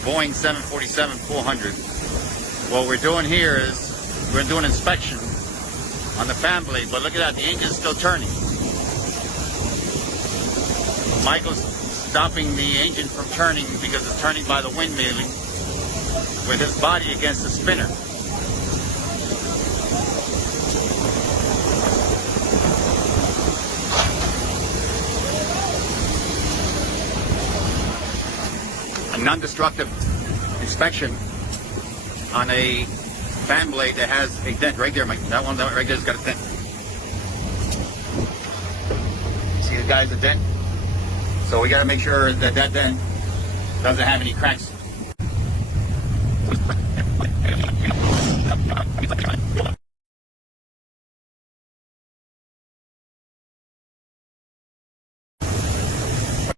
Boeing 747-400. What we're doing here is we're doing inspection on the fan blade, but look at that, the engine's still turning. Michael's stopping the engine from turning because it's turning by the windmilling with his body against the spinner. A non-destructive inspection on a fan blade that has a dent right there, Mike. That one right there's got a dent. See the guy's a dent? So we got to make sure that that dent doesn't have any cracks.